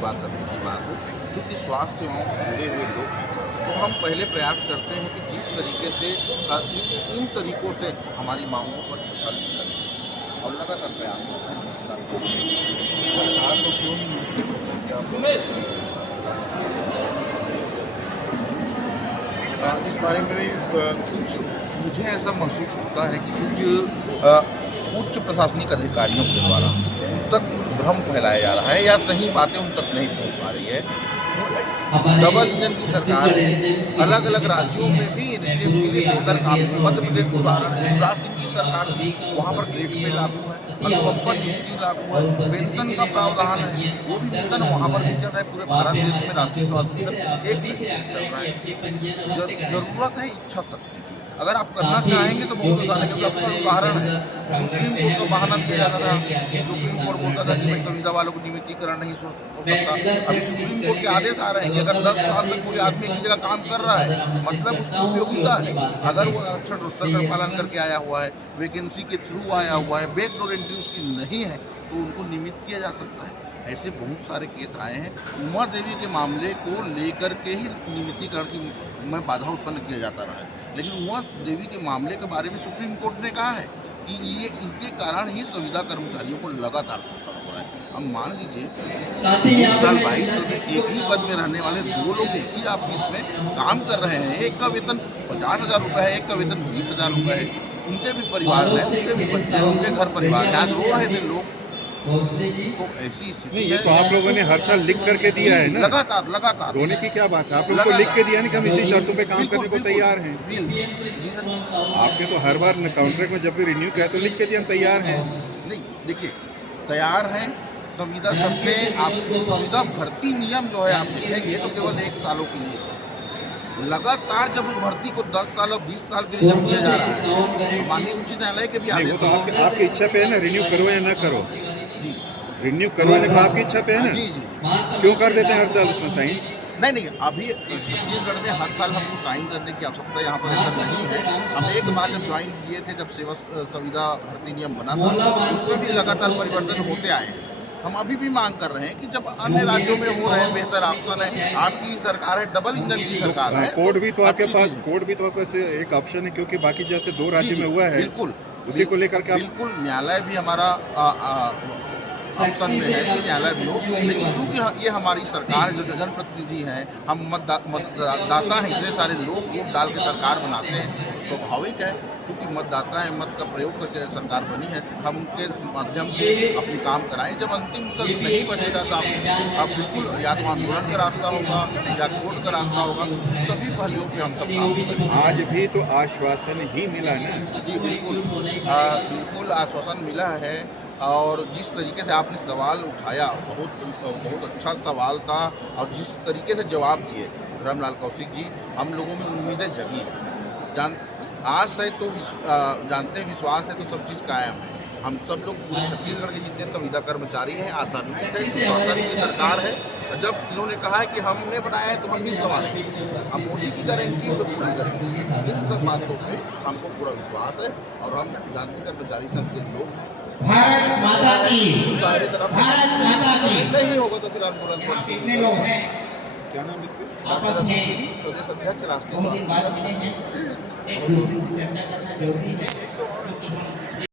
बात रखने की बात हो, चूँकि स्वास्थ्य सेवाओं से जुड़े हुए लोग हैं, तो हम पहले प्रयास करते हैं कि जिस तरीके से इन तरीकों से हमारी मांगों पर हल निकले और लगातार प्रयास करते हैं इस साल को। सरकार को क्यों नहीं इस बारे में कुछ मुझे ऐसा महसूस होता है कि कुछ उच्च प्रशासनिक अधिकारियों के द्वारा उन तक कुछ भ्रम फैलाया जा रहा है या सही बातें उन तक नहीं पहुंच पा रही है। डबल इंजन की सरकार है, अलग अलग राज्यों में भी एनएचएम के लिए बेहतर काम किया। मध्य प्रदेश का उदाहरण है, शिवराज सिंह की सरकार थी, वहाँ पर ग्रेड पे लागू है, अनुकंपा नियुक्ति लागू है, पेंशन का प्रावधान है, वो भी मिशन वहाँ पर भी चल रहा है। पूरे भारत देश में राष्ट्रीय स्वास्थ्य मिशन एक भी चल रहा है। जरूरत है इच्छा शक्ति की। अगर आप करना चाहेंगे तो बहुत आसान है, क्योंकि आपका उदाहरण है सुप्रीम कोर्ट को बहाना दिया जाता था। सुप्रीम कोर्ट बोलता था कि मैं संविदा वालों को नियमितीकरण नहीं हो सकता। अभी सुप्रीम कोर्ट के आदेश आ रहे हैं कि अगर 10 साल तक कोई आदमी की जगह काम कर रहा है, मतलब उसकी उपयोगिता है, अगर वो आरक्षण रोस्टर का पालन करके आया हुआ है, वैकेंसी के थ्रू आया हुआ है, बैकडोर एंट्री उसकी नहीं है, तो उनको नियमित किया जा सकता है। ऐसे बहुत सारे केस आए हैं। उमा देवी के मामले को लेकर के ही नियमितीकरण की में बाधा उत्पन्न किया जाता रहा है, लेकिन उमा देवी के मामले के बारे में सुप्रीम कोर्ट ने कहा है कि ये इनके कारण ही संविदा कर्मचारियों को लगातार शोषण हो रहा है। अब मान लीजिए 22 में एक ही पद में रहने वाले 2 लोग एक ही ऑफिस में काम कर रहे हैं, एक का वेतन 50,000 रुपये है, एक का वेतन 20,000 रुपये है। उनके भी परिवार है, उनके भी बच्चे, उनके घर परिवार है, आज रो रहे थे लोग। तो ऐसी स्थिति नहीं, ये तो आप लोगों ने हर साल लिख करके दिया है ना। लगातार रोने की क्या बात है, आप लोगों को लिख के दिया ना कि हम इसी शर्तों पे काम करने को तैयार हैं। आपने तो हर बार कॉन्ट्रैक्ट में जब भी रिन्यू किया तो लिख के दिया हम तैयार हैं। नहीं, देखिए तैयार हैं। संविदा सबने आपको संविदा भर्ती नियम जो है आप देखेंगे तो केवल 1 सालों के लिए थी। लगातार जब उस भर्ती को 10 साल और 20 साल के लिए जब किया जा रहा है, माननीय उच्च न्यायालय के भी आदेश, वो तो आपकी इच्छा पे है ना, रिन्यू करो या ना करो। जी, रिन्यू करवाने का आपकी इच्छा पे है ना। जी जी जी। क्यों कर देते हैं हर साल उसमें साइन? नहीं, अभी छत्तीसगढ़ में हर साल हमको साइन करने की आवश्यकता यहाँ पर ऐसा नहीं है। हम एक बार जब ज्वाइन किए थे, जब संविदा भर्ती नियम बना था, उसमें भी लगातार परिवर्तन होते आए हैं। हम अभी भी मांग कर रहे हैं कि जब अन्य राज्यों में हो रहे हैं, बेहतर ऑप्शन है, आपकी सरकार है, डबल इंजन की सरकार है, कोड भी तो आपके पास, कोड भी तो आपके पास एक ऑप्शन है, क्योंकि बाकी जैसे 2 राज्य में हुआ है, बिल्कुल उसी को लेकर के बिल्कुल न्यायालय भी हमारा ऑप्शन में है कि न्यायालय भी हो, लेकिन चूंकि ये हमारी सरकार जो जनप्रतिनिधि हैं, हम मतदाता हैं, इतने सारे लोग वोट डाल के सरकार बनाते हैं, स्वाभाविक है चूँकि मतदाता हैं, मत का प्रयोग करके सरकार बनी है, हम उनके माध्यम से अपनी काम कराएं। जब अंतिम विकल्प नहीं बचेगा तो आप बिल्कुल या तो आंदोलन का रास्ता होगा या कोर्ट का रास्ता होगा, सभी पहलुओं पे हम सब काम करेंगे। आज भी तो आश्वासन ही मिला है ना। जी बिल्कुल आश्वासन मिला है। और जिस तरीके से आपने सवाल उठाया, बहुत अच्छा सवाल था, और जिस तरीके से जवाब दिए धर्मलाल कौशिक जी, हम लोगों में उम्मीदें जगी हैं। आस है तो जानते हैं, विश्वास है तो सब चीज़ कायम है। हम सब लोग पूरे छत्तीसगढ़ के जितने संविदा कर्मचारी हैं आशान्वित है, शासन की सरकार है। जब इन्होंने कहा है कि हमने बनाया है तो हम भी सवारेंगे, हम मोदी की गारंटी है तो पूरी करेंगे। इन सब बातों पे हमको पूरा विश्वास है, और हम जानती कर्मचारी संघ के लोग हैं। भारत माता की, भारत माता की। नहीं होगा तो फिर आंदोलन कितने लोग हैं क्या नाम लिखते? आपस में प्रदेश अध्यक्ष राष्ट्रीय बहुत दिन बाद मिले हैं, एक दूसरे से चर्चा करना जरूरी है।